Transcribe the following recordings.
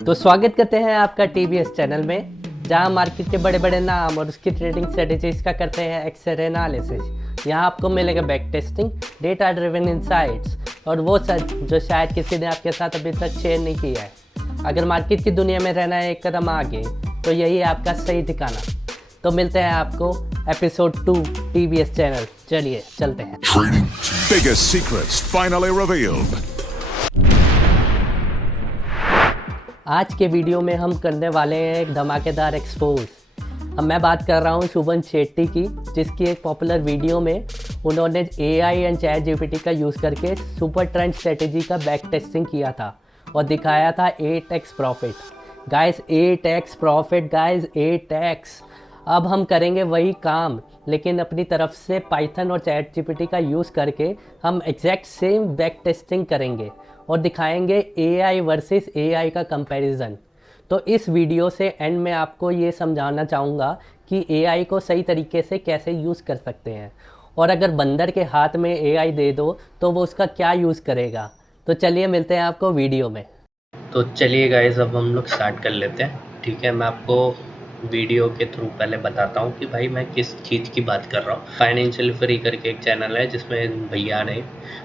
तो स्वागत करते हैं आपका टीवीएस चैनल में, जहां मार्केट के बड़े बड़े नाम और उसकी ट्रेडिंग स्ट्रेटेजीज का करते हैं एक्सरे एनालिसिस। यहां आपको मिलेगा back testing, data driven insights और वो सच जो शायद किसी ने आपके साथ अभी तक शेयर नहीं किया है। अगर मार्केट की दुनिया में रहना है एक कदम आगे, तो यही है आपका सही ठिकाना। तो मिलते हैं आपको एपिसोड 2 टीवीएस चैनल। चलिए चलते हैं। Trading's biggest secrets finally revealed. आज के वीडियो में हम करने वाले हैं एक धमाकेदार एक्सपोज। अब मैं बात कर रहा हूँ शुभम शेट्टी की, जिसकी एक पॉपुलर वीडियो में उन्होंने AI एंड चैट जीपीटी का यूज़ करके सुपर ट्रेंड स्ट्रेटेजी का बैक टेस्टिंग किया था और दिखाया था 8x profit. Guys 8x profit, guys 8x। अब हम करेंगे वही काम, लेकिन अपनी तरफ से पाइथन और चैट जीपीटी का यूज़ करके हम एग्जैक्ट सेम बैक टेस्टिंग करेंगे और दिखाएंगे AI वर्सेस AI का कंपैरिजन। तो इस वीडियो से एंड में आपको ये समझाना चाहूँगा कि AI को सही तरीके से कैसे यूज़ कर सकते हैं, और अगर बंदर के हाथ में AI दे दो तो वो उसका क्या यूज़ करेगा। तो चलिए मिलते हैं आपको वीडियो में। तो चलिए गाइस, अब हम लोग स्टार्ट कर लेते हैं। ठीक है, मैं आपको वीडियो के थ्रू पहले बताता हूँ कि भाई मैं किस चीज़ की बात कर रहा हूँ। फाइनेंशियल फ्री करके एक चैनल है जिसमें भैया ने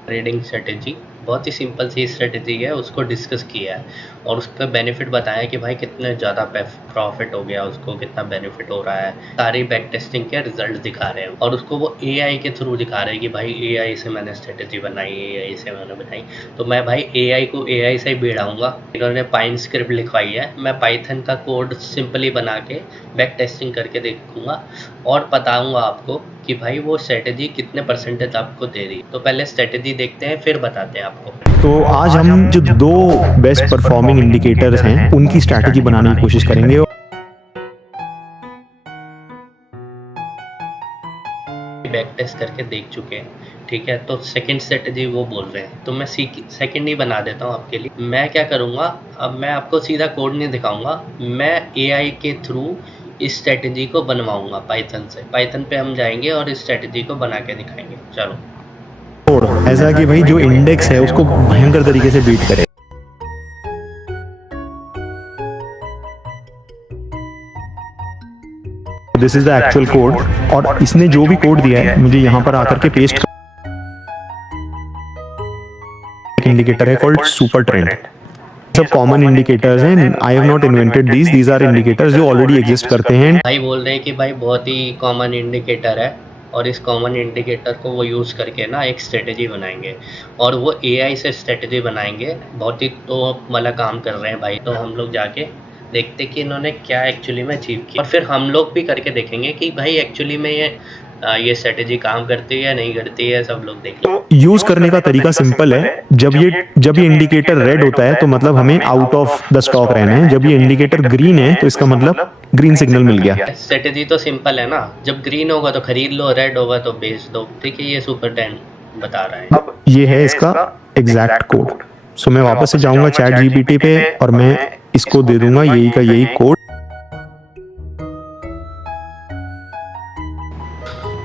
ट्रेडिंग स्ट्रेटेजी, बहुत ही सिंपल सी स्ट्रेटेजी है, उसको डिस्कस किया है और उसका बेनिफिट बताया कि भाई कितने ज़्यादा प्रॉफिट हो गया, उसको कितना बेनिफिट हो रहा है। सारी बैक टेस्टिंग के रिजल्ट दिखा रहे हैं और उसको वो AI के थ्रू दिखा रहे हैं कि भाई AI से मैंने स्ट्रेटेजी बनाई, AI से मैंने बनाई। तो मैं भाई AI को AI से ही भिड़ाऊँगा। इन्होंने पाइन स्क्रिप्ट लिखवाई है, मैं पाइथन का कोड सिंपली बना के बैक टेस्टिंग करके देखूँगा और बताऊँगा आपको कि भाई वो स्ट्रेटेजी कितने परसेंटेज आपको दे रही है। तो पहले स्ट्रेटेजी देखते हैं, फिर बताते हैं आपको। तो आज हम जो दो बेस्ट परफॉर्मिंग इंडिकेटर्स हैं उनकी स्ट्रैटेजी बनाने की कोशिश करेंगे। बैक टेस्ट करके देख चुके हैं, ठीक है। तो सेकंड स्ट्रेटेजी वो बोल रहे हैं, तो मैं सेकंड ही बना देता हूँ आपके लिए। मैं क्या करूँगा, अब मैं आपको सीधा कोड नहीं दिखाऊंगा, मैं AI के थ्रू इस स्ट्रेटेजी को बनवाऊंगा पाइथन से। पाइथन पे हम जाएंगे और इस स्ट्रेटेजी को बना के दिखाएंगे। चलो, ऐसा कि भाई जो इंडेक्स है उसको भयंकर तरीके से बीट करे। This is the actual code, और इसने जो भी कोड दिया है मुझे यहाँ पर आकर के पेस्ट। एक इंडिकेटर है कॉल्ड सुपर ट्रेंड। सब कॉमन इंडिकेटर्स हैं, I have not invented these are indicators जो ऑलरेडी एग्जिस्ट करते हैं। भाई बोल रहे हैं कि भाई बहुत ही कॉमन इंडिकेटर है और इस कॉमन इंडिकेटर को वो यूज़ करके ना एक स्ट्रेटेजी बनाएंगे और वो AI से स्ट्रेटेजी बनाएंगे। बहुत ही तो वाला काम कर रहे हैं भाई। तो हम लोग जाके देखते कि इन्होंने क्या एक्चुअली में अचीव किया, और फिर हम लोग भी करके देखेंगे कि भाई एक्चुअली में ये स्ट्रेटेजी काम करती है या नहीं करती है। सब लोग देख लो। यूज करने का तरीका सिंपल है। जब ये इंडिकेटर रेड होता है तो मतलब हमें आउट ऑफ द स्टॉक रहना है। जब ये इंडिकेटर ग्रीन है तो इसका मतलब ग्रीन सिग्नल मिल गया। स्ट्रेटेजी तो सिंपल है ना, जब ग्रीन होगा तो खरीद लो, रेड होगा तो बेच दो। ठीक है, ये सुपर ट्रेंड बता रहा है। अब ये है इसका एग्जैक्ट कोड। सो मैं वापस से जाऊंगा चैट जीपीटी पे और मैं इसको दे दूंगा यही का यही कोड।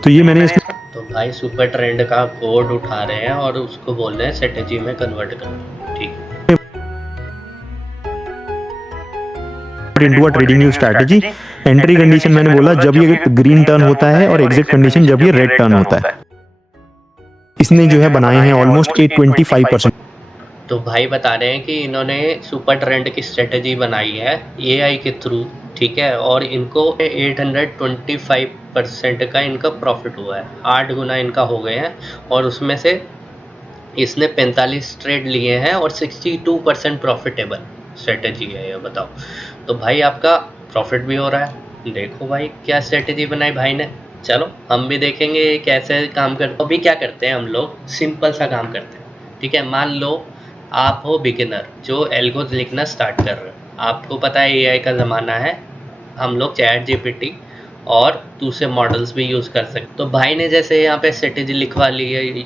तो ये मैंने इसमें तो भाई सुपर ट्रेंड का कोड उठा रहे हैं और उसको बोल रहे हैं स्ट्रेटेजी में कन्वर्ट करो। ठीक है, into a trading new strategy. Entry condition मैंने बोला जब ये ग्रीन टर्न होता है और एग्जिट कंडीशन जब ये रेड टर्न होता है। इसने जो है बनाए हैं ऑलमोस्ट 825%। तो भाई बता रहे हैं कि इन्होंने सुपर ट्रेंड की स्ट्रेटेजी बनाई है AI के थ्रू, ठीक है, और इनको 825% का इनका प्रॉफिट हुआ है। 8 गुना इनका हो गए हैं और उसमें से इसने 45 ट्रेड लिए हैं और 62% प्रॉफिटेबल स्ट्रेटेजी है ये, बताओ। तो भाई आपका प्रॉफिट भी हो रहा है। देखो भाई क्या स्ट्रेटेजी बनाई भाई ने। चलो हम भी देखेंगे कैसे काम करते। अभी क्या करते हैं हम लोग, सिंपल सा काम करते हैं। ठीक है, मान लो आप हो बिगिनर जो एल्गोज लिखना स्टार्ट कर रहे हो। आपको पता है AI का ज़माना है, हम लोग चैट जीपीटी और दूसरे मॉडल्स भी यूज़ कर सकते। तो भाई ने जैसे यहाँ पे स्ट्रेटेजी लिखवा ली है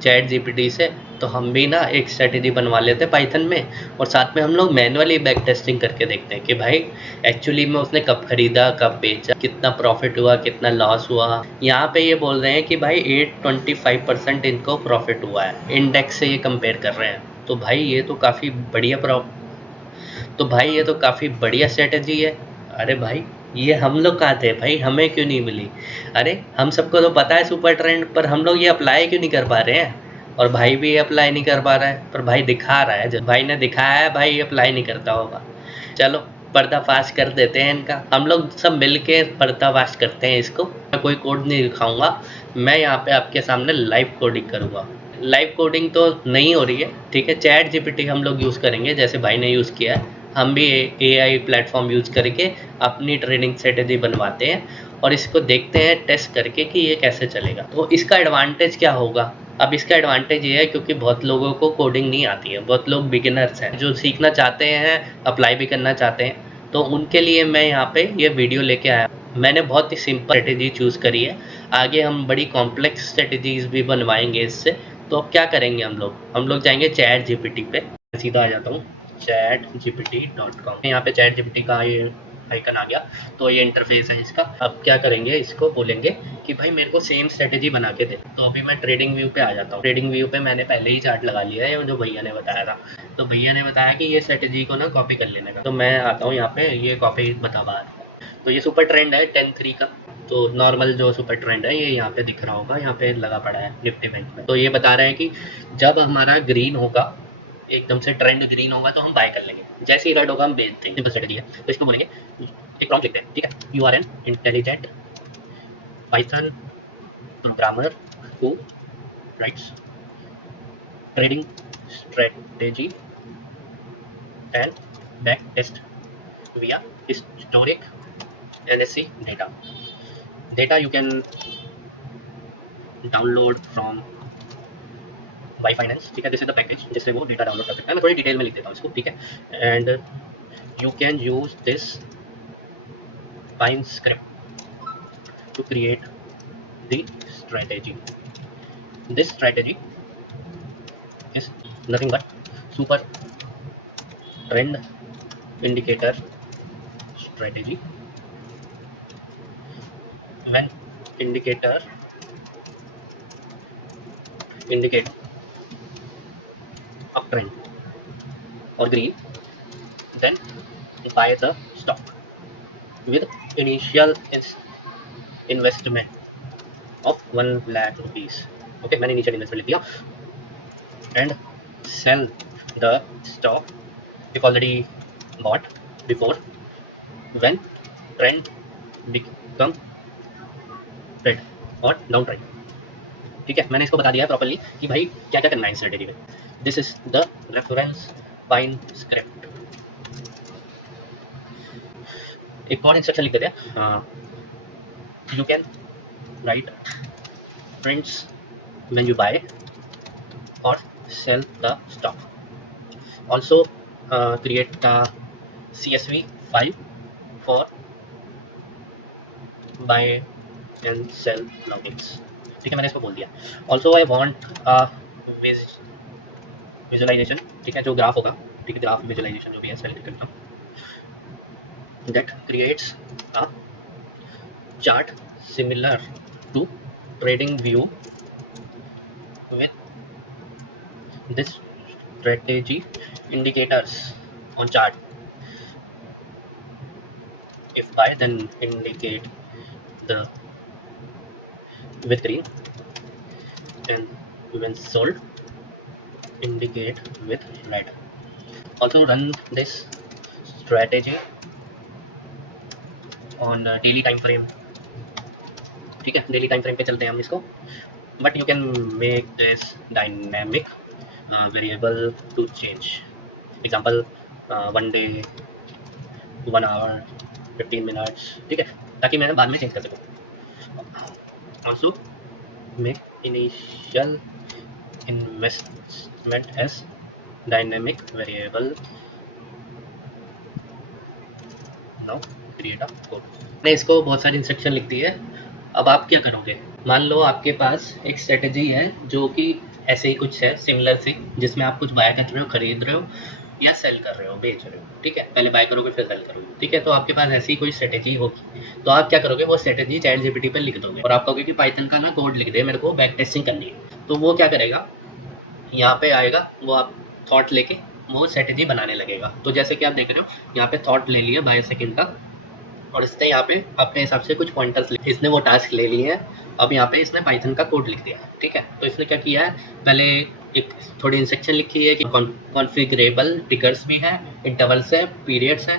चैट जीपीटी से, तो हम भी ना एक स्ट्रेटेजी बनवा लेते हैं पाइथन में और साथ में हम लोग मैनुअली बैक टेस्टिंग करके देखते हैं कि भाई एक्चुअली में उसने कब खरीदा, कब बेचा, कितना प्रॉफिट हुआ, कितना लॉस हुआ। यहाँ पे ये बोल रहे हैं कि भाई 825% इनको प्रॉफिट हुआ है, इंडेक्स से ये कंपेयर कर रहे हैं। तो भाई ये तो काफ़ी बढ़िया तो भाई ये तो काफ़ी बढ़िया स्ट्रेटजी है। अरे भाई ये हम लोग कहाँ थे भाई, हमें क्यों नहीं मिली? अरे हम सबको तो पता है सुपर ट्रेंड, पर हम लोग ये अप्लाई क्यों नहीं कर पा रहे हैं? और भाई भी अप्लाई नहीं कर पा रहा है, पर भाई दिखा रहा है, जब भाई ने दिखाया है भाई अप्लाई नहीं करता होगा। चलो पर्दाफाश कर देते हैं इनका, हम लोग सब मिल के पर्दाफाश करते हैं इसको। मैं कोई कोड नहीं दिखाऊंगा, मैं यहाँ पे आपके सामने लाइव कोडिंग करूँगा। लाइव कोडिंग तो नहीं हो रही है, ठीक है, चैट जीपीटी हम लोग यूज़ करेंगे जैसे भाई ने यूज़ किया है। हम भी एआई प्लेटफॉर्म यूज़ करके अपनी ट्रेडिंग स्ट्रेटेजी बनवाते हैं और इसको देखते हैं टेस्ट करके कि ये कैसे चलेगा। तो इसका एडवांटेज क्या होगा? अब इसका एडवांटेज ये है क्योंकि बहुत लोगों को कोडिंग नहीं आती है, बहुत लोग बिगिनर्स हैं जो सीखना चाहते हैं, अप्लाई भी करना चाहते हैं, तो उनके लिए मैं यहाँ पे ये वीडियो लेके आया। मैंने बहुत ही सिंपल स्ट्रेटेजी चूज़ करी है, आगे हम बड़ी कॉम्प्लेक्स स्ट्रेटेजीज भी बनवाएंगे इससे। तो अब क्या करेंगे हम लोग जाएंगे चैट जीपीटी पे, सीधा आ जाता हूँ chatgpt.com। यहाँ पे चैट जीपीटी का ये आइकन आ गया, तो ये इंटरफेस है इसका। अब क्या करेंगे, इसको बोलेंगे कि भाई मेरे को सेम स्ट्रेटेजी बना के दे। तो अभी मैं ट्रेडिंग व्यू पे आ जाता हूँ। ट्रेडिंग व्यू पे मैंने पहले ही चार्ट लगा लिया है जो भैया ने बताया था। तो भैया ने बताया कि ये स्ट्रेटेजी को ना कॉपी कर लेने का, तो मैं आता हूँ यहाँ पे, ये कॉपी बता बात। तो ये सुपर ट्रेंड है 10-3 का, तो नॉर्मल जो सुपर ट्रेंड है ये यहाँ पे दिख रहा होगा, यहाँ पे लगा पड़ा है निफ्टी बैंक में। तो ये बता रहे हैं कि जब हमारा ग्रीन होगा, एकदम से ट्रेंड ग्रीन होगा तो हम बाय कर लेंगे, जैसे ही रेड होगा हम बेच देंगे। सिंपल स्ट्रेटजी है। तो इसको बोलेंगे, एक प्रॉम्प्ट लिखते हैं, ठीक है, you are an intelligent Python programmer who writes trading strategy and back test via historic NSE data you can download from Finance, ठीक है, दिस इज द पैकेज जिससे वो डेटा डाउनलोड कर सकता है। मैं थोड़ी डिटेल में लिख देता हूँ इसको, ठीक है। And you can use this Pine script to create the strategy. This strategy is nothing but super trend indicator strategy when indicator indicate uptrend or green, then buy the stock with initial investment of 1 lakh rupees। okay, मैंने initial investment लिख दिया। and sell the stock if already bought before when trend become red और down trend. ठीक है, मैंने इसको बता दिया है प्रॉपर्ली कि भाई क्या क्या करना है इस स्ट्रेटेजी में। This is the reference pine script. एक और इंस्ट्रक्शन लिख देते हैं, you can write trends when you buy और sell the stock. Also create the CSV file for buy and sell logins। ठीक है, मैंने इसको बोल दिया। ऑल्सो आई वॉन्ट विजुअलाइजेशन, ठीक है, जो ग्राफ होगा, ठीक है, ग्राफ विजुअलाइजेशन जो भी है सेलेक्ट करता हूँ, that creates a chart similar to trading view with this strategy indicators on chart। if buy then indicate the with green and when sold indicate with red। also run this strategy on daily time frame। ठीक है, daily time frame पे चलते हैं हम इसको, but you can make this dynamic variable to change, example 1 day 1 hour 15 minutes, ठीक है, ताकि मैं बाद में चेंज कर सकूँ। also make initial investment as dynamic variable। now create a code। मैंने इसको बहुत सारी इंस्ट्रक्शन लिख दी है। अब आप क्या करोगे, मान लो आपके पास एक स्ट्रेटेजी है जो कि ऐसे ही कुछ है सिमिलर सी, जिसमें आप कुछ बाय कर रहे हो, खरीद रहे हो या सेल कर रहे हो, बेच रहे हो, ठीक है, पहले बाय करोगे फिर सेल करोगे, ठीक है। तो आपके पास ऐसी कोई स्ट्रेटेजी होगी, तो आप क्या करोगे, वो स्ट्रेटेजी चैट जीपीटी पे लिख दोगे और आप कहोगे कि पाइथन का ना कोड लिख दे, मेरे को बैक टेस्टिंग करनी है। तो वो क्या करेगा, यहाँ पे आएगा, वो आप थॉट लेके वो स्ट्रेटेजी बनाने लगेगा। तो जैसे कि आप देख रहे हो यहाँ पे थॉट ले लिया 22 सेकंड का, और इसने यहाँ पे अपने हिसाब से कुछ पॉइंटर्स लिखे, इसने वो टास्क ले लिए हैं। अब यहाँ पे इसने पाइथन का कोड लिख दिया है, ठीक है। तो इसने क्या किया है, पहले एक थोड़ी इंस्ट्रक्शन लिखी है कि कॉन्फ़िगरेबल टिकर्स भी हैं, इंटरवल्स है, पीरियड्स हैं,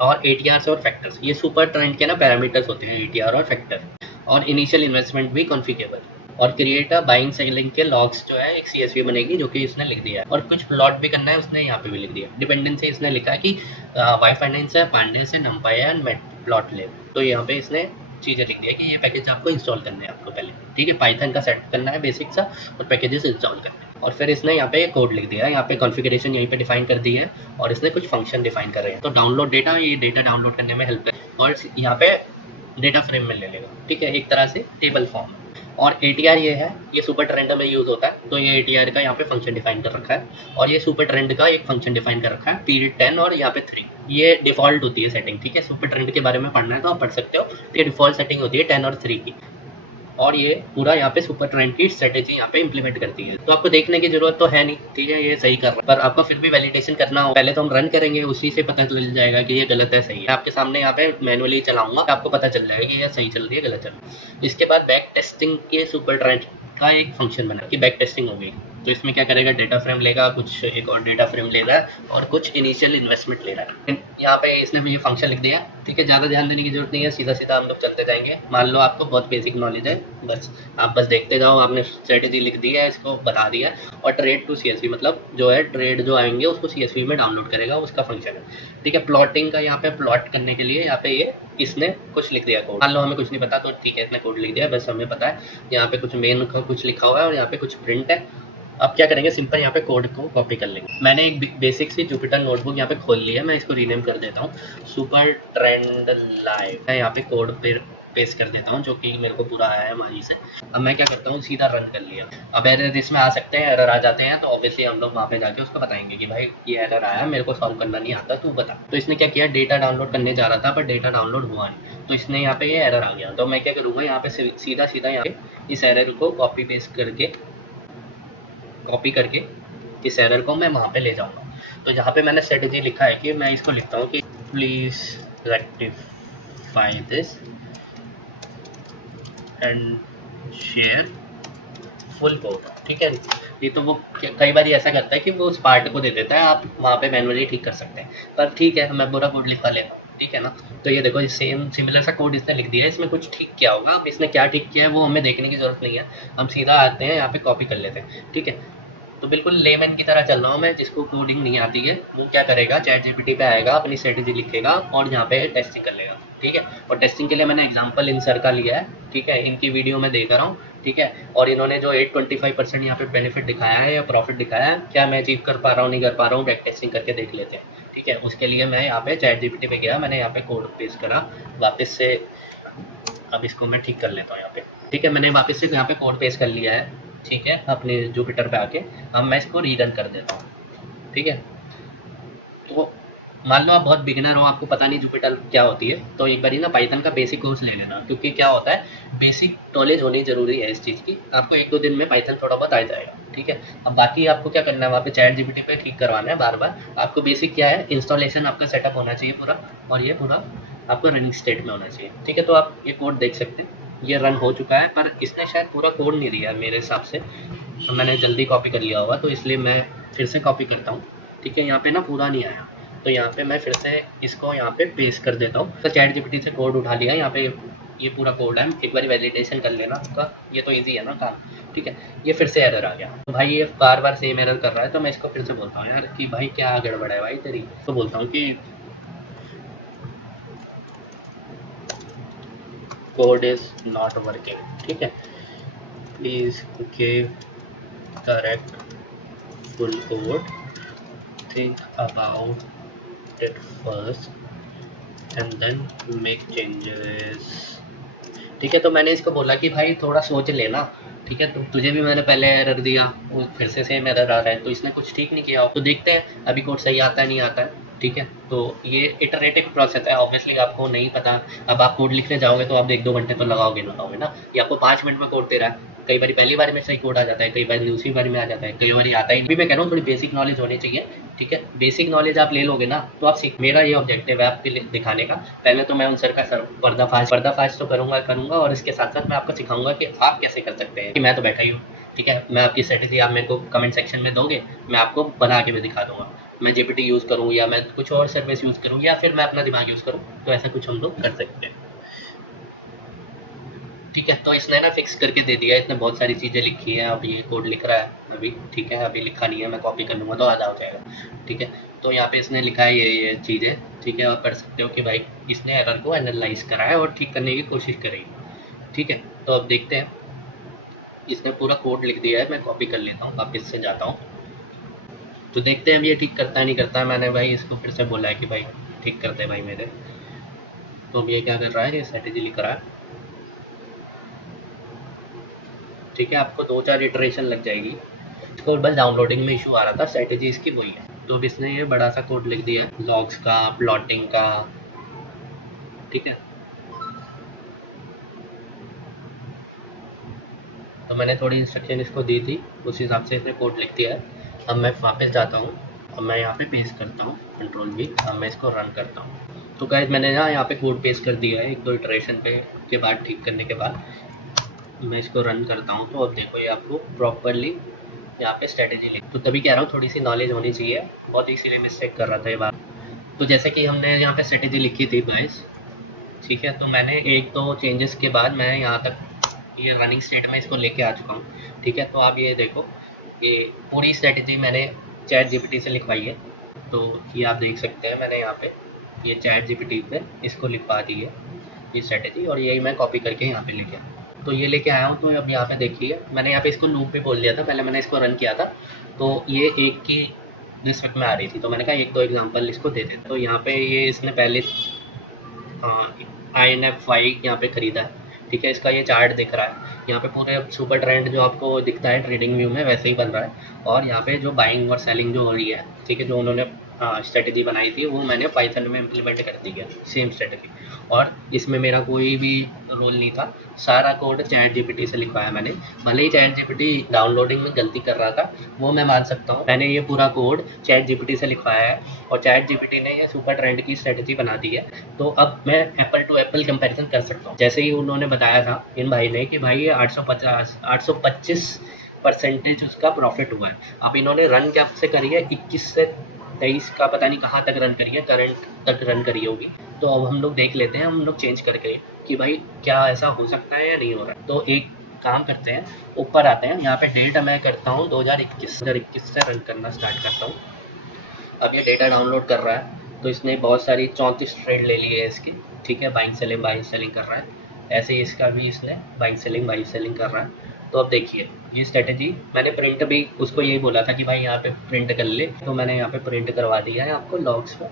और ATRs और फैक्टर्स, ये सुपर ट्रेंड के ना पैरामीटर्स होते हैं ATR और फैक्टर, और इनिशियल इन्वेस्टमेंट भी कॉन्फ़िगरेबल, और क्रिएट अ बाइंग सेलिंग के लॉग्स जो है एक CSV बनेगी जो कि इसने लिख दिया है, और कुछ प्लॉट भी करना है उसने यहाँ पे भी लिख दिया। डिपेंडेंसी इसने लिखा है कि वाई फाइनेंस है, पांडेस है, नंपाई है, एंड प्लॉट ले। तो यहाँ पे इसने चीज़ें लिख दी है कि ये पैकेज आपको इंस्टॉल करने हैं आपको पहले, ठीक है। पाइथन का सेट करना है बेसिक सा, और पैकेजेस इंस्टॉल करने हैं, और फिर इसने यहाँ पे कोड लिख दिया है, यहाँ पे कॉन्फ़िगरेशन यहीं पे डिफाइन कर दी है, और इसने कुछ फंक्शन डिफाइन कर रहे हैं। तो डाउनलोड डेटा, ये डेटा डाउनलोड करने में हेल्प है, और यहाँ पे डेटा फ्रेम में ले लेगा, ठीक है, एक तरह से टेबल फॉर्म। और ATR ये है, ये सुपर ट्रेंड में यूज़ होता है, तो ये ATR का यहाँ पे फंक्शन डिफाइन कर रखा है, और ये सुपर ट्रेंड का एक फंक्शन डिफाइन कर रखा है, पीरियड 10 और यहाँ पे 3, ये डिफ़ॉल्ट होती है सेटिंग, ठीक है। सुपर ट्रेंड के बारे में पढ़ना है तो आप पढ़ सकते हो, ये डिफ़ॉल्ट सेटिंग होती है 10 और 3 की, और ये पूरा यहाँ पे सुपर ट्रेंड की स्ट्रेटेजी यहाँ पे इंप्लीमेंट करती है। तो आपको देखने की जरूरत तो है नहीं, ठीक है, ये सही कर रहा है, पर आपको फिर भी वैलिडेशन करना हो। पहले तो हम रन करेंगे, उसी से पता चल जाएगा कि ये गलत है सही है। आपके सामने यहाँ पे मैनुअली चलाऊंगा, आपको पता चल जाएगा कि ये सही चल रही है गलत चल रही है। इसके बाद बैक टेस्टिंग के सुपर ट्रेंड का एक फंक्शन बना कि बैक टेस्टिंग हो गई। तो इसमें क्या करेगा, डेटा फ्रेम लेगा, कुछ एक और डेटा फ्रेम ले रहा है, और कुछ इनिशियल इन्वेस्टमेंट ले रहा है। यहाँ पे इसने ये फंक्शन लिख दिया, ठीक है। ज़्यादा ध्यान देने की जरूरत नहीं है, सीधा सीधा हम लोग चलते जाएंगे। मान लो आपको बहुत बेसिक नॉलेज है, बस आप बस देखते जाओ, आपने स्ट्रेटेजी लिख दी है, इसको बता दिया, और ट्रेड टू CSV मतलब जो है ट्रेड जो आएंगे उसको CSV में डाउनलोड करेगा, उसका फंक्शन है, ठीक है। प्लॉटिंग का यहाँ पे प्लॉट करने के लिए यहाँ पे ये इसने कुछ लिख दिया कोड। मान लो हमें कुछ नहीं पता तो ठीक है, इसने कोड लिख दिया, बस हमें पता है यहाँ पे कुछ मेन का कुछ लिखा हुआ है, और यहाँ पे कुछ प्रिंट है। अब क्या करेंगे, सिंपल यहाँ पे कोड को कॉपी कर लेंगे। मैंने एक बेसिक सी जुपिटर नोटबुक यहाँ पे खोल ली है, मैं इसको रीनेम कर देता हूँ सुपर ट्रेंड लाइव। मैं यहाँ पे कोड पे पेस्ट कर देता हूँ जो कि मेरे को पूरा आया है माही से। अब मैं क्या करता हूँ, सीधा रन कर लिया। अब एरर इसमें आ सकते हैं, एरर आ जाते हैं तो ऑब्वियसली हम लोग वहाँ पे जाके उसको बताएंगे कि भाई ये एरर आया, मेरे को सॉल्व करना नहीं आता, तू बता। तो इसने क्या किया, डेटा डाउनलोड करने जा रहा था पर डेटा डाउनलोड हुआ नहीं, तो इसने यहाँ पे ये एरर आ गया। तो मैं क्या करूँगा, यहाँ पे सीधा सीधा यहाँ पे इस एरर को कॉपी करके इस एरर को मैं वहाँ पे ले जाऊँगा। तो यहाँ पे मैंने स्ट्रेटेजी लिखा है कि मैं इसको लिखता हूँ कि please rectify this and share full code, ठीक है। ये तो वो कई बार ऐसा करता है कि वो उस पार्ट को दे देता है, आप वहाँ पे मैनुअली ठीक कर सकते हैं, पर ठीक है मैं पूरा कोड लिखवा लेता हूँ, ठीक है ना। तो ये देखो, सेम सिमिलर सा कोड इसने लिख दिया है, इसमें कुछ ठीक किया होगा। अब इसने क्या ठीक किया है वो हमें देखने की जरूरत नहीं है, हम सीधा आते हैं यहाँ पे कॉपी कर लेते हैं, ठीक है। तो बिल्कुल लेमैन की तरह चल रहा हूँ मैं, जिसको कोडिंग नहीं आती है वो क्या करेगा, चैट GPT पे आएगा, अपनी स्ट्रेटेजी लिखेगा और यहाँ पे टेस्टिंग कर लेगा, ठीक है। और टेस्टिंग के लिए मैंने एग्जांपल इन सर का लिया है, ठीक है, इनकी वीडियो में देख रहा हूँ, ठीक है। और इन्होंने जो 825% यहाँ पे बेनिफिट दिखाया है या प्रॉफिट दिखाया है, क्या मैं अचीव कर पा रहा हूँ नहीं कर पा रहा हूँ, बैक टेस्टिंग करके देख लेते हैं, ठीक है। उसके लिए मैं यहाँ पे चैट GPT पे गया, मैंने यहाँ पे कोड पेस्ट करा वापस से। अब इसको मैं ठीक कर लेता हूँ यहाँ पे, ठीक है। मैंने वापस से यहाँ पे कोड पेस्ट कर लिया है, ठीक है, अपने जुपिटर पे आके। अब मैं इसको रीरन कर देता हूँ, ठीक है। तो मान लो आप बहुत बिगिनर हो, आपको पता नहीं जुपिटर क्या होती है, तो एक बार ना पाइथन का बेसिक कोर्स ले लेना, क्योंकि क्या होता है, बेसिक नॉलेज होनी जरूरी है इस चीज़ की। आपको 1-2 दिन में पाइथन थोड़ा बहुत आ जाएगा, ठीक है। अब बाकी आपको क्या करना है, वहाँ पे चैट GPT पे ठीक करवाना है बार बार। आपको बेसिक क्या है, इंस्टॉलेशन आपका सेटअप होना चाहिए पूरा, और ये पूरा आपको रनिंग स्टेट में होना चाहिए, ठीक है। तो आप ये कोड देख सकते हैं, ये रन हो चुका है, पर इसने शायद पूरा कोड नहीं दिया मेरे हिसाब से, तो मैंने जल्दी कॉपी कर लिया होगा, तो इसलिए मैं फिर से कॉपी करता हूँ, ठीक है। यहाँ पे ना पूरा नहीं आया, तो यहाँ पे मैं फिर से इसको यहाँ पे पेस्ट कर देता हूँ। तो चैट GPT से कोड उठा लिया, यहाँ पे ये पूरा कोड है, एक बार वैलिडेशन कर लेना आपका, ये तो ईजी है ना काम, ठीक है। ये फिर से एरर आ गया, तो भाई ये बार बार सेम एरर कर रहा है, तो मैं इसको फिर से बोलता हूँ यार कि भाई क्या गड़बड़ है भाई तेरी। तो बोलता हूँ कि कोड इज नॉट वर्किंग, ठीक है, please give correct full code, think about it first and then make changes, ठीक है। तो मैंने इसको बोला कि भाई थोड़ा सोच लेना, ठीक है। तो तुझे भी मैंने पहले एरर दिया, वो फिर से सेम एरर आ रहा है, तो इसने कुछ ठीक नहीं किया। तो देखते हैं अभी कोड सही आता है नहीं आता है, ठीक है। तो ये इटरेटिव प्रोसेस है, ऑब्वियसली आपको नहीं पता। अब आप कोड लिखने जाओगे तो आप 1-2 घंटे तो लगाओगे ना, ये आपको 5 मिनट में कोड दे रहा है, कई बार पहली बार में सही कोड आ जाता है, कई बार दूसरी बार में आ जाता है, कई बार आता ही नहीं। मैं कह रहा हूँ थोड़ी बेसिक नॉलेज होनी चाहिए, ठीक है। बेसिक नॉलेज आप ले लोगे ना तो आप सीख। मेरा ये ऑब्जेक्टिव है आपके लिए दिखाने का। पहले तो मैं उन सर का पर्दाफाश तो करूंगा और इसके साथ साथ मैं आपको सिखाऊंगा कि आप कैसे कर सकते हैं। कि मैं तो बैठा ही हूँ, ठीक है। मैं आपकी स्ट्रेटेजी आप मेरे को कमेंट सेक्शन में दोगे, मैं आपको बना के भी दिखा दूंगा। मैं GPT यूज़ करूँ या मैं कुछ और सर्विस यूज़ करूँ या फिर मैं अपना दिमाग यूज़ करूँ, तो ऐसा कुछ हम लोग कर सकते हैं, ठीक है। तो इसने ना फिक्स करके दे दिया है, इसने बहुत सारी चीज़ें लिखी है। अब ये कोड लिख रहा है अभी, ठीक है। अभी लिखा नहीं है, मैं कॉपी कर लूँगा तो आधा हो जाएगा, ठीक है। तो यहाँ पे इसने लिखा है ये चीज़ें, ठीक है। और कर सकते हो कि भाई इसने एरर को एनालाइज करा है और ठीक करने की कोशिश करी, ठीक है। तो अब देखते हैं, इसने पूरा कोड लिख दिया है। मैं कॉपी कर लेता हूँ, वापस से जाता हूँ, तो देखते हैं अब ये ठीक करता है नहीं करता है। मैंने भाई इसको फिर से बोला है कि भाई ठीक करते हैं भाई मेरे। तो अब ये क्या कर रहा है, ये स्ट्रेटेजी लिख रहा है, ठीक है। आपको 2-4 इटरेशन लग जाएगी। इसको बस डाउनलोडिंग में इशू आ रहा था, स्ट्रेटेजी इसकी वही है। तो अब इसने ये बड़ा सा कोड लिख दिया है लॉग्स का, प्लॉटिंग का, ठीक है। तो मैंने थोड़ी इंस्ट्रक्शन इसको दी थी, उस हिसाब से इसने कोड लिख दिया है। अब मैं वापस जाता हूँ, अब मैं यहाँ पे पेस्ट करता हूँ Ctrl+V। अब मैं इसको रन करता हूँ। तो गाइस मैंने यहाँ पे कोड पेस्ट कर दिया है 1-2 इटरेशन के बाद, ठीक करने के बाद मैं इसको रन करता हूँ। तो अब देखो ये आपको प्रॉपरली यहाँ पे स्ट्रेटेजी लिख। तो तभी कह रहा हूँ थोड़ी सी नॉलेज होनी चाहिए, बहुत इसीलिए मिस्टेक कर रहा था ये बात। तो जैसे कि हमने यहाँ पे स्ट्रेटेजी लिखी थी गाइस, ठीक है। तो मैंने 1-2 चेंजेस के बाद मैं यहाँ तक ये रनिंग स्टेट में इसको लेके आ चुका हूँ, ठीक है। तो आप ये देखो, ये पूरी स्ट्रेटेजी मैंने ChatGPT से लिखवाई है। तो ये आप देख सकते हैं, मैंने यहाँ पे ये ChatGPT पे इसको लिखवा दी है ये स्ट्रेटेजी, और यही मैं कॉपी करके यहाँ पे लेके आया। तो ये लेके आया हूँ। तो अब यहाँ पे देखिए, मैंने यहाँ पे इसको लूप भी बोल दिया था, पहले मैंने इसको रन किया था तो ये एक की रिस्पेक्ट में आ रही थी। तो मैंने कहा 1-2 एग्जाम्पल इसको दे देता। तो यहाँ पे ये इसने पहले INFY यहाँ पे खरीदा है, ठीक है। इसका ये चार्ट दिख रहा है यहाँ पे, पूरे सुपर ट्रेंड जो आपको दिखता है ट्रेडिंग व्यू में वैसे ही बन रहा है। और यहाँ पे जो बाइंग और सेलिंग जो हो रही है, ठीक है, जो उन्होंने स्ट्रेटेजी बनाई थी वो मैंने पाइथन में इम्प्लीमेंट कर दी है, सेम स्ट्रेटेजी। और इसमें मेरा कोई भी रोल नहीं था, सारा कोड ChatGPT से लिखवाया मैंने। भले ही ChatGPT डाउनलोडिंग में गलती कर रहा था, वो मैं मान सकता हूँ, मैंने ये पूरा कोड ChatGPT से लिखवाया है और ChatGPT ने ये सुपर ट्रेंड की स्ट्रेटेजी बना दी है। तो अब मैं एप्पल टू एप्पल कंपैरिजन कर सकता हूँ। जैसे ही उन्होंने बताया था इन भाई ने कि भाई ये 825% उसका प्रॉफिट हुआ है। अब इन्होंने रन कब से करी है, 21 से 23 का पता नहीं कहाँ तक रन करी है, करंट तक रन करी होगी। तो अब हम लोग देख लेते हैं, हम लोग चेंज करके कि भाई क्या ऐसा हो सकता है या नहीं हो रहा। तो एक काम करते हैं, ऊपर आते हैं, यहाँ पे डेट मैं करता हूँ 2021 से रन करना स्टार्ट करता हूँ। अब ये डेटा डाउनलोड कर रहा है। तो इसने बहुत सारी 34 ट्रेड ले ली है इसकी, ठीक है। बाइंग सेलिंग कर रहा है। ऐसे ही इसका भी इसने बाइंग सेलिंग कर रहा है। तो अब देखिए ये स्ट्रेटेजी मैंने प्रिंट भी उसको यही बोला था कि भाई यहाँ पे प्रिंट कर ले, तो मैंने यहाँ पे प्रिंट करवा दिया है आपको लॉग्स में।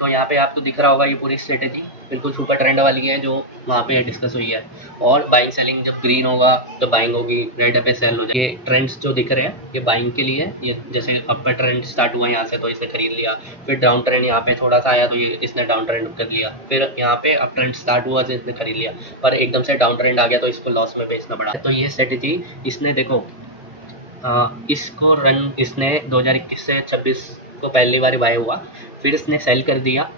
तो यहाँ पे आपको दिख रहा होगा ये पूरी स्ट्रेटेजी बिल्कुल सुपर ट्रेंड वाली है जो वहाँ पे डिस्कस हुई है। और बाइंग सेलिंग जब ग्रीन होगा तो बाइंग होगी, रेड पे सेल हो जाएगी। ये ट्रेंड्स जो दिख रहे हैं ये बाइंग के लिए, ये जैसे अपर ट्रेंड स्टार्ट हुआ यहाँ से तो इसे खरीद लिया, फिर डाउन ट्रेंड यहाँ पे थोड़ा सा आया तो ये इसने डाउन ट्रेंड कर लिया, फिर यहाँ पे अप ट्रेंड स्टार्ट हुआ तो इसने खरीद लिया, पर एकदम से डाउन ट्रेंड आ गया तो इसको लॉस में बेचना पड़ा। तो ये स्ट्रेटेजी इसने देखो इसको रन इसने 2021 से 26 को पहली बार बाय हुआ, फिर इसने सेल कर दिया,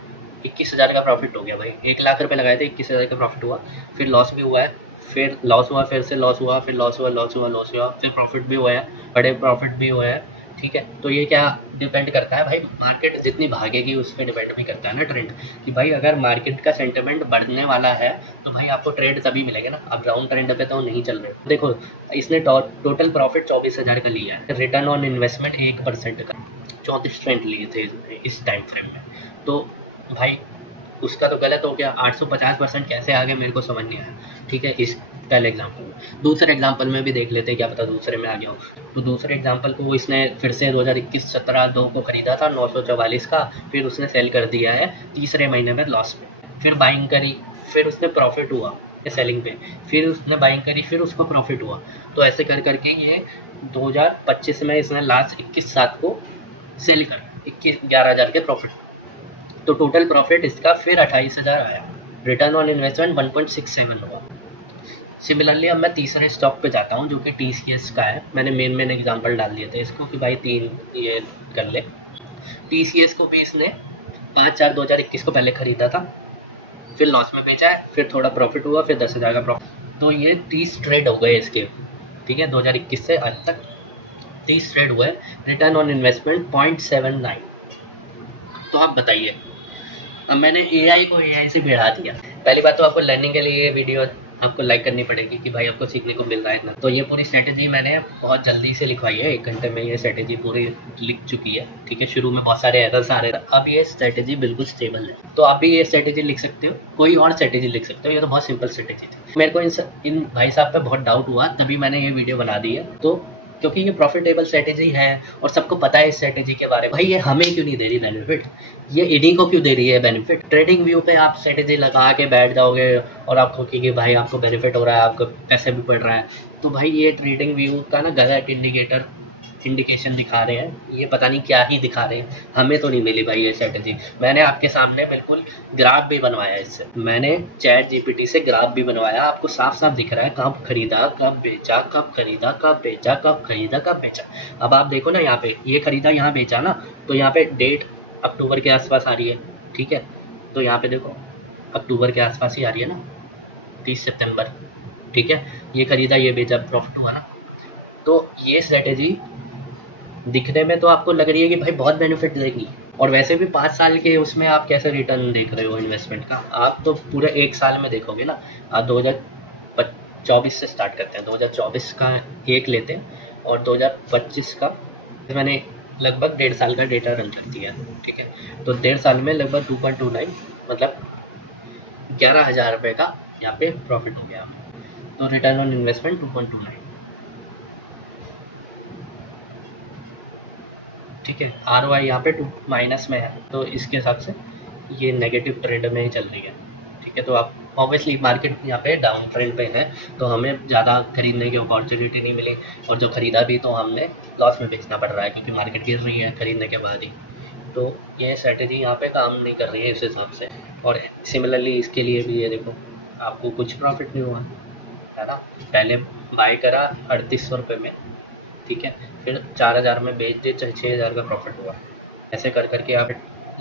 21,000 का प्रॉफिट हो गया भाई। 1 लाख रुपए लगाए थे, 21,000 का प्रॉफिट हुआ, फिर लॉस भी हुआ है, फिर लॉस हुआ, फिर से लॉस हुआ, फिर लॉस हुआ, फिर प्रॉफिट भी हुआ है, बड़े प्रॉफिट भी हुए हैं, ठीक है। तो ये क्या डिपेंड करता है भाई, मार्केट जितनी भागेगी उस पर डिपेंड भी करता है ना ट्रेंड, कि भाई अगर मार्केट का सेंटिमेंट बढ़ने वाला है तो भाई आपको ट्रेड तभी मिलेगा ना। अब डाउन ट्रेंड पे तो नहीं चल रहे। देखो इसने टोटल प्रॉफिट 24,000 का लिया है, रिटर्न ऑन इन्वेस्टमेंट 1% का, 34 ट्रेंड लिए थे इस टाइम फ्रेम में। तो भाई उसका तो गलत हो गया, 850% कैसे आ गया मेरे को समझ नहीं आया, ठीक है। इस पहले एग्जाम्पल में, दूसरे एग्जाम्पल में भी देख लेते हैं, क्या पता दूसरे में आ गया हो। तो दूसरे एग्जाम्पल को इसने फिर से 2021-17-2 को खरीदा था 944 का, फिर उसने सेल कर दिया है तीसरे महीने में लॉस में, फिर बाइंग करी, फिर उसने प्रॉफिट हुआ सेलिंग पे, फिर उसने बाइंग करी, फिर उसको प्रॉफिट हुआ। तो ऐसे कर करके ये 2025 में इसने लास्ट 21/7 को सेल कर 11,000 के प्रॉफिट, तो टोटल प्रॉफिट इसका फिर 28,000 आया, रिटर्न ऑन इन्वेस्टमेंट 1.67 हुआ। सिमिलरली अब मैं तीसरे स्टॉक पे जाता हूँ जो कि TCS का है। मैंने मेन एग्जांपल डाल दिए थे इसको कि भाई 3 ये कर ले। TCS को भी इसने 5/4/2021 को पहले खरीदा था, फिर लॉस में बेचा है, फिर थोड़ा प्रॉफिट हुआ, फिर 10,000 का प्रॉफिट। तो ये 30 ट्रेड हो गए इसके, ठीक है, 2021 से आज तक 30 ट्रेड हुए। Return on investment 0.79। तो आप बताइए, अब मैंने AI को AI से बढ़ा दिया। पहली बात तो आपको लर्निंग के लिए ये वीडियो आपको लाइक करनी पड़ेगी कि भाई आपको सीखने को मिल रहा है इतना। तो ये पूरी स्ट्रेटेजी मैंने बहुत जल्दी से लिखवाई है, 1 घंटे में ये स्ट्रेटेजी पूरी लिख चुकी है, ठीक है। शुरू में बहुत सारे एरर्स आ रहे थे, अब ये स्ट्रेटेजी बिल्कुल स्टेबल है। तो आप भी ये स्ट्रेटेजी लिख सकते हो, कोई और स्ट्रेटेजी लिख सकते हो, ये तो बहुत सिंपल स्ट्रेटेजी थी। मेरे को इन भाई साहब पे बहुत डाउट हुआ, तभी मैंने ये वीडियो बना दी है। तो क्योंकि ये प्रॉफिटेबल स्ट्रेटेजी है और सबको पता है इस स्ट्रेटेजी के बारे में, भाई ये हमें क्यों नहीं दे रही बेनिफिट, ये इन्हीं को क्यों दे रही है बेनिफिट। ट्रेडिंग व्यू पे आप स्ट्रेटेजी लगा के बैठ जाओगे और आपको कि भाई आपको बेनिफिट हो रहा है, आपको पैसे भी पड़ रहा है, तो भाई ये ट्रेडिंग व्यू का ना गलत इंडिकेशन दिखा रहे हैं, ये पता नहीं क्या ही दिखा रहे हैं। हमें तो नहीं मिली भाई ये स्ट्रेटेजी। मैंने आपके सामने बिल्कुल ग्राफ भी बनवाया, इससे मैंने चैट GPT से ग्राफ भी बनवाया, आपको साफ साफ दिख रहा है कब खरीदा कब बेचा, कब खरीदा कब बेचा, कब खरीदा कब बेचा। अब आप देखो ना, यहाँ पे ये खरीदा यहाँ बेचा ना, तो यहाँ पे डेट अक्टूबर के आसपास आ रही है, ठीक है। तो यहाँ पे देखो अक्टूबर के आसपास ही आ रही है ना, 30 सितंबर, ठीक है। ये खरीदा ये बेचा, प्रॉफिट हुआ ना। तो ये स्ट्रेटेजी दिखने में तो आपको लग रही है कि भाई बहुत बेनिफिट देगी, और वैसे भी 5 साल के उसमें आप कैसे रिटर्न देख रहे हो इन्वेस्टमेंट का, आप तो पूरे 1 साल में देखोगे ना। आप 2024 से स्टार्ट करते हैं, 2024 का एक लेते हैं और 2025 का मैंने लगभग 1.5 साल का डेटा रन कर दिया, ठीक है। तो 1.5 साल में लगभग 2.29 मतलब 11,000 रुपये का यहाँ पे प्रॉफिट हो गया। तो रिटर्न ऑन इन्वेस्टमेंट 2.29, ठीक है। ROI यहाँ पे 2 माइनस में है, तो इसके हिसाब से ये नेगेटिव ट्रेंड में ही चल रही है, ठीक है। तो आप ऑब्वियसली मार्केट यहाँ पे डाउन ट्रेंड पे है, तो हमें ज़्यादा खरीदने की अपॉर्चुनिटी नहीं मिली, और जो खरीदा भी तो हमने लॉस में बेचना पड़ रहा है क्योंकि मार्केट गिर रही है खरीदने के बाद ही। तो ये स्ट्रेटेजी यहाँ पे काम नहीं कर रही है इस हिसाब से। और सिमिलरली इसके लिए भी ये देखो, आपको कुछ प्रॉफिट नहीं हुआ है ना। पहले बाय करा 3800 रुपये में, ठीक है, फिर 4,000 में बेच दिए, 6,000 का प्रॉफिट हुआ। ऐसे कर करके आप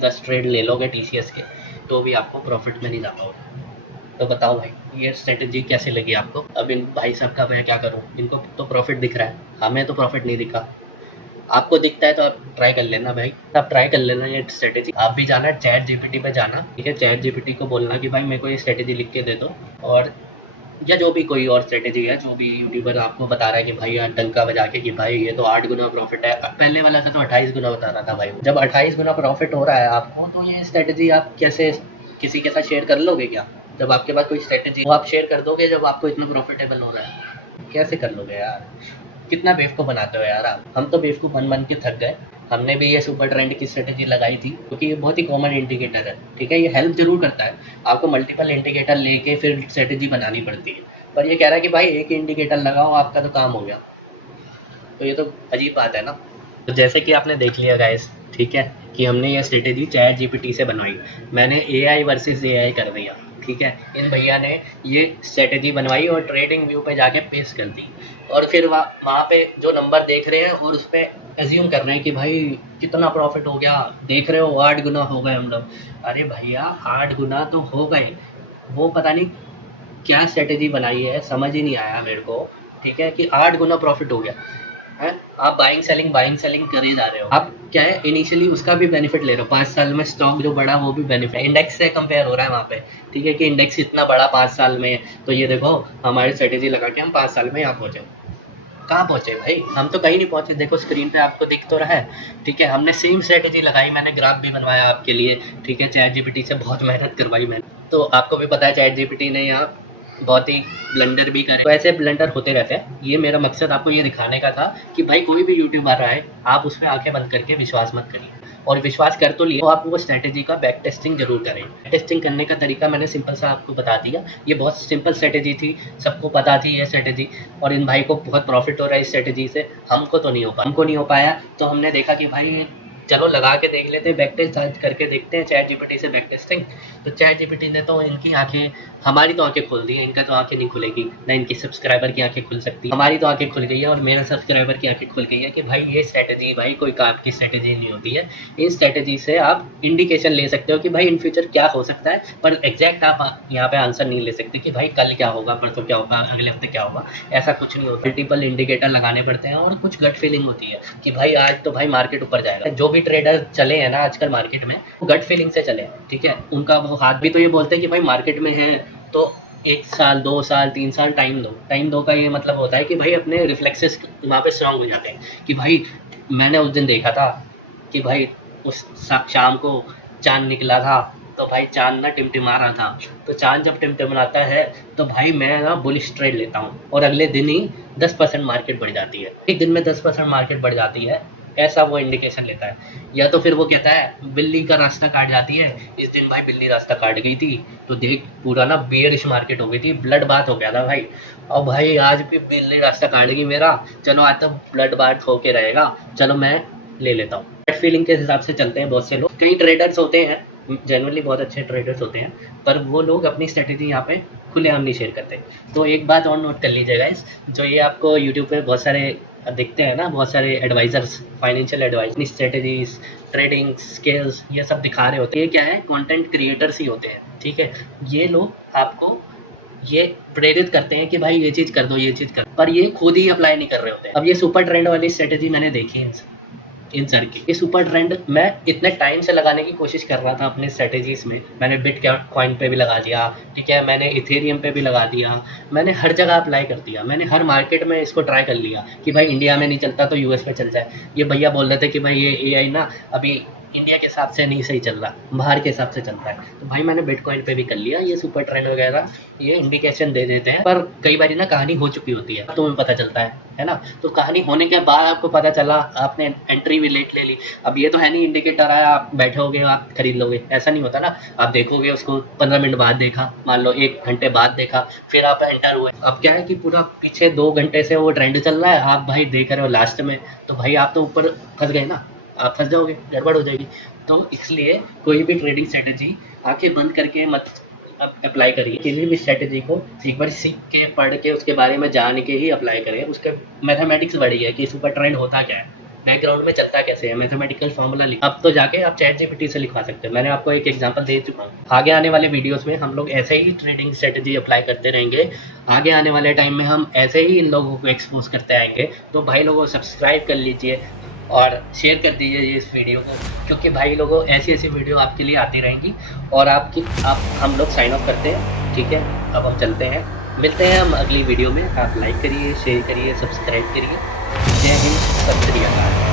10 ट्रेड ले लोगे TCS के, तो भी आपको प्रॉफिट में नहीं जा पाओगे। तो बताओ भाई ये स्ट्रेटेजी कैसे लगी आपको। अब इन भाई साहब का मैं क्या करूँ, इनको तो प्रॉफिट दिख रहा है, हमें तो प्रॉफिट नहीं दिखा। आपको दिखता है तो आप ट्राई कर लेना भाई, आप ट्राई कर लेना ये स्ट्रेटेजी। आप भी जाना चैट GPT पे जाना, ठीक है। चैट GPT को बोलना कि भाई मेरे को ये स्ट्रेटेजी लिख के दे दो, और या जो भी कोई और स्ट्रेटेजी है, जो भी यूट्यूबर आपको बता रहा है कि भाई यार डंका बजा के कि भाई ये तो 8 गुना प्रॉफिट है, पहले वाला था तो 28 गुना बता रहा था भाई। जब 28 गुना प्रॉफिट हो रहा है आपको, तो ये स्ट्रेटेजी आप कैसे किसी के साथ शेयर कर लोगे क्या। जब आपके पास कोई स्ट्रेटेजी वो आप शेयर कर दोगे, जब आपको इतना प्रॉफिटेबल हो रहा है, कैसे कर लोगे यार। कितना बेवकूफ़ बनाते हो यार आप। हम तो बेवकूफ़ बन के थक गए। हमने भी ये सुपर ट्रेंड की स्ट्रेटेजी लगाई थी क्योंकि ये बहुत ही कॉमन इंडिकेटर है, ठीक है। ये हेल्प जरूर करता है, आपको मल्टीपल इंडिकेटर लेके फिर स्ट्रेटेजी बनानी पड़ती है, पर ये कह रहा है कि भाई एक इंडिकेटर लगाओ आपका तो काम हो गया। तो ये तो अजीब बात है ना। तो जैसे कि आपने देख लिया गाइस, ठीक है, कि हमने ये स्ट्रेटेजी चैट GPT से बनवाई, मैंने AI वर्सेस AI कर दिया, ठीक है। इन भैया ने ये स्ट्रेटेजी बनवाई और ट्रेडिंग व्यू पे जाके पेस्ट कर दी, और फिर वहाँ पे जो नंबर देख रहे हैं और उस पर एज्यूम कर रहे हैं कि भाई कितना प्रॉफिट हो गया, देख रहे हो 8 गुना हो गए हम लोग। अरे भैया 8 गुना तो हो गए, वो पता नहीं क्या स्ट्रेटेजी बनाई है, समझ ही नहीं आया मेरे को, ठीक है, कि 8 गुना प्रॉफिट हो गया है। आप बाइंग सेलिंग करे जा रहे हो, आप क्या है इनिशियली उसका भी बेनिफिट ले रहे हो। 5 साल में स्टॉक जो बढ़ा वो भी बेनिफिट, इंडेक्स से कंपेयर हो रहा है वहाँ पे, ठीक है, कि इंडेक्स इतना बड़ा 5 साल में, तो ये देखो हमारी स्ट्रेटेजी लगा के हम 5 साल में यहाँ पहुँचे। कहाँ पहुँचे भाई, हम तो कहीं नहीं पहुँचे। देखो स्क्रीन पे आपको दिख तो रहा है, ठीक है। हमने सेम स्ट्रेटेजी लगाई, मैंने ग्राफ भी बनवाया आपके लिए, ठीक है। चैट GPT से बहुत मेहनत करवाई मैंने, तो आपको भी पता है चैट GPT ने यहाँ बहुत ही ब्लंडर भी करे, तो ऐसे ब्लंडर होते रहते हैं। ये मेरा मकसद आपको ये दिखाने का था कि भाई कोई भी यूट्यूब आ रहा है, आप उस पर आंखें बंद करके विश्वास मत करिए, और विश्वास कर तो लिए तो आप वो स्ट्रेटेजी का बैक टेस्टिंग जरूर करें। टेस्टिंग करने का तरीका मैंने सिंपल सा आपको बता दिया, ये बहुत सिंपल स्ट्रेटेजी थी, सबको पता थी ये स्ट्रेटेजी, और इन भाई को बहुत प्रॉफिट हो रहा है इस स्ट्रेटेजी से। हमको नहीं हो पाया, तो हमने देखा कि भाई चलो लगा के देख लेते हैं, बैक टेस्ट सर्च करके देखते हैं चैट जीपीटी से बैक टेस्टिंग। तो चैट जीपीटी ने तो इनकी आंखें, हमारी तो आंखें खोल दी हैं, इनका तो आंखें नहीं खुलेगी, ना इनकी सब्सक्राइबर की आंखें खुल सकती, हमारी तो आंखें खुल गई है और मेरा सब्सक्राइबर की आंखें खुल गई है कि भाई ये स्ट्रैटेजी भाई कोई काम की स्ट्रैटेजी नहीं होती है। इन स्ट्रैटेजी से आप इंडिकेशन ले सकते हो कि भाई इन फ्यूचर क्या हो सकता है, पर एग्जैक्ट आप यहाँ पे आंसर नहीं ले सकते कि भाई कल क्या होगा, परसों क्या होगा, अगले हफ्ते क्या होगा, ऐसा कुछ नहीं होता। मल्टीपल इंडिकेटर लगाने पड़ते हैं और कुछ गट फीलिंग होती है कि भाई आज तो भाई मार्केट ऊपर जाएगा। जो भी ट्रेडर चले हैं ना आजकल मार्केट में, वो गट फीलिंग से चले, ठीक है। उनका वो हाथ भी तो ये बोलते हैं कि भाई मार्केट में है तो 1 साल 2 साल 3 साल टाइम दो। टाइम दो का ये मतलब होता है कि भाई अपने रिफ्लेक्सेस वहाँ पे स्ट्रांग हो जाते हैं कि भाई मैंने उस दिन देखा था कि भाई उस शाम को चांद निकला था, तो भाई चांद ना टिमटिमा रहा था, तो चांद जब टिमटिमाता है तो भाई मैं ना बुलिश ट्रेड लेता हूँ और अगले दिन ही 10% मार्केट बढ़ जाती है। एक दिन में 10% मार्केट बढ़ जाती है, ऐसा वो इंडिकेशन लेता है। या तो फिर वो कहता है बिल्ली का रास्ता काट जाती है, इस दिन भाई बिल्ली रास्ता काट गई थी तो देख पूरा ना बेयरिश मार्केट हो गई थी, ब्लड बाथ हो गया था भाई, और भाई आज भी बिल्ली रास्ता काट गई मेरा, चलो आज तो ब्लड बाथ होके रहेगा, चलो मैं ले लेता हूँ। गट फीलिंग के हिसाब से चलते हैं बहुत से लोग। कई ट्रेडर्स होते हैं, जनरली बहुत अच्छे ट्रेडर्स होते हैं, पर वो लोग अपनी स्ट्रेटेजी यहाँ पे खुलेआम नहीं शेयर करते। तो एक बात और नोट कर लीजिएगा इस, जो ये आपको यूट्यूब पे बहुत सारे दिखते हैं ना, बहुत सारे advisers, financial adviser, strategies, trading skills, ये सब दिखा रहे होते हैं। ये क्या है, कंटेंट क्रिएटर्स ही होते हैं, ठीक है। ये लोग आपको ये प्रेरित करते हैं कि भाई ये चीज़ कर दो, ये चीज़ कर, पर ये खुद ही अप्लाई नहीं कर रहे होते। अब ये सुपर ट्रेंड वाली स्ट्रेटेजी मैंने देखी इन सर की, ये सुपर ट्रेंड मैं इतने टाइम से लगाने की कोशिश कर रहा था अपने स्ट्रेटेजीज में। मैंने बिटकॉइन पे भी लगा दिया, ठीक है, मैंने इथेरियम पे भी लगा दिया, मैंने हर जगह अप्लाई कर दिया, मैंने हर मार्केट में इसको ट्राई कर लिया कि भाई इंडिया में नहीं चलता तो यूएस में चल जाए। ये भैया बोल रहे थे कि भाई ये एआई ना अभी इंडिया के हिसाब से नहीं सही चल रहा, बाहर के हिसाब से चल रहा है, तो भाई मैंने बिटकॉइन पे भी कर लिया। ये सुपर ट्रेंड वगैरह ये इंडिकेशन दे देते हैं, पर कई बार ना कहानी हो चुकी होती है, तुम्हें पता चलता है ना। तो कहानी होने के बाद आपको पता चला, आपने एंट्री भी लेट ले ली। अब ये तो है नहीं इंडिकेटर आया आप बैठोगे आप खरीद लोगे, ऐसा नहीं होता ना। आप देखोगे उसको 15 मिनट बाद देखा, मान लो 1 घंटे बाद देखा, फिर आप एंटर हुए। अब क्या है कि पूरा पीछे 2 घंटे से वो ट्रेंड चल रहा है, आप भाई देख रहे हो लास्ट में, तो भाई आप तो ऊपर फंस गए ना, आप फंस जाओगे, गड़बड़ हो जाएगी। तो इसलिए कोई भी ट्रेडिंग स्ट्रेटेजी आंखें बंद करके मत अप्लाई करिए। किसी भी स्ट्रेटेजी को एक बार सीख के पढ़ के उसके बारे में जान के ही अप्लाई करें। उसके मैथमेटिक्स बड़ी है कि सुपर ट्रेंड होता क्या है, बैकग्राउंड में चलता कैसे है, मैथमेटिकल फार्मूला लिख, अब तो जाके आप चैट जीपीटी से लिखवा सकते हैं। मैंने आपको एक एग्जांपल दे चुका हूँ। आगे आने वाले वीडियोस में हम लोग ऐसे ही ट्रेडिंग स्ट्रेटेजी अप्लाई करते रहेंगे। आगे आने वाले टाइम में हम ऐसे ही इन लोगों को एक्सपोज करते आएंगे। तो भाई लोगों सब्सक्राइब कर लीजिए और शेयर कर दीजिए ये इस वीडियो को, क्योंकि भाई लोगों ऐसी ऐसी वीडियो आपके लिए आती रहेंगी। और हम लोग साइन ऑफ करते हैं, ठीक है। अब हम चलते हैं, मिलते हैं हम अगली वीडियो में। आप लाइक करिए, शेयर करिए, सब्सक्राइब करिए। जय हिंद, सत श्री अकाल।